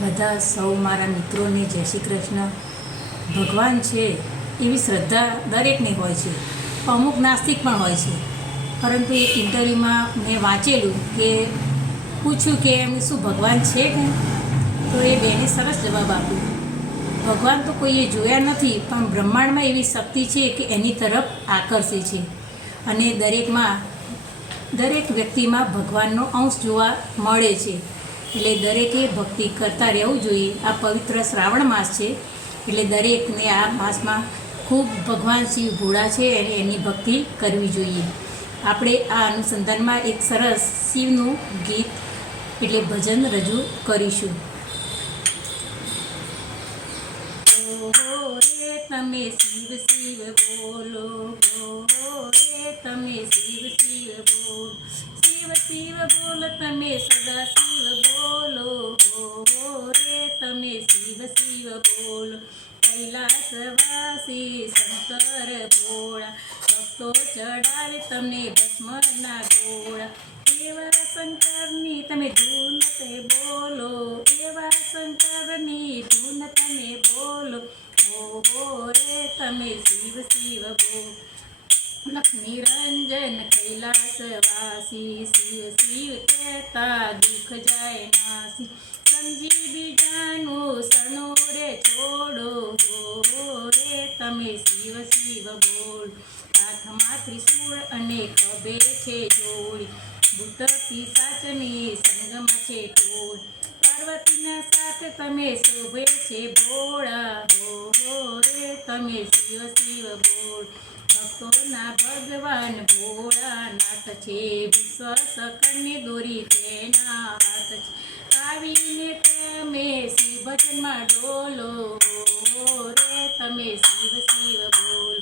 બધા સૌ મારા મિત્રોને જય શ્રી કૃષ્ણ. ભગવાન છે એવી શ્રદ્ધા દરેકને હોય છે, અમુક નાસ્તિક પણ હોય છે. પરંતુ એક ઇન્ટરવ્યૂમાં મેં વાંચેલું કે પૂછ્યું કે એમ શું ભગવાન છે કે, તો એ બેને સરસ જવાબ આપ્યો. ભગવાન તો કોઈએ જોયા નથી, પણ બ્રહ્માંડમાં એવી શક્તિ છે કે એની તરફ આકર્ષે છે. અને દરેક વ્યક્તિમાં ભગવાનનો અંશ જોવા મળે છે. એટલે દરેકે ભક્તિ કરતા રહેવું જોઈએ. આ પવિત્ર શ્રાવણ માસ છે, એટલે દરેકને આ માસમાં ખૂબ ભગવાન શિવ ભોળા છે અને એની ભક્તિ કરવી જોઈએ. આપણે આ અનુસંધાનમાં એક સરસ શિવનું ગીત એટલે ભજન રજૂ કરીશું. ઓહો રે તમે શિવ શિવ બોલો, ઓહો રે તમે શિવ શિવ બોલો, શિવ શિવ બોલો તમે સદા શિવ બોલો, ઓહો રે તમે શિવ શિવ બોલો. કૈલાસવાસી શંકર ભોળા, ભક્તો ચડાવે તમને ભસ્મના ગોળા. એવા શંકરની તમે ધૂન તે બોલો, એવા શંકરની ધૂન તમે બોલો, ઓહો રે તમે શિવ શિવ બોલો. લક્ષ્મી રંજન કૈલાસવાસી, શિવ શિવ કહેતા દુઃખ જાય નાસી. સમજી બીજાનું શરણો રે છોડો, ઓહો રે તમે શિવ શિવ બોલો. હાથમાં ત્રિશૂળ અને ખભે છે જોડી, ભૂત પિશાચની સંગમાં છે ટોળી. પાર્વતીના સાથે તમે શોભે છે ભોળા, ઓહો રે તમે શિવ શિવ બોલો. ભક્તોના ભગવાન ભોળાનાથ છે, વિશ્વ દોરી તેના હાથ છે. આવીને તમે શિવ ભજનમાં ડોલો, ઓહો રે તમે શિવ શિવ બોલો,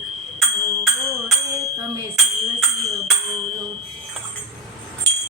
ઓહો રે તમે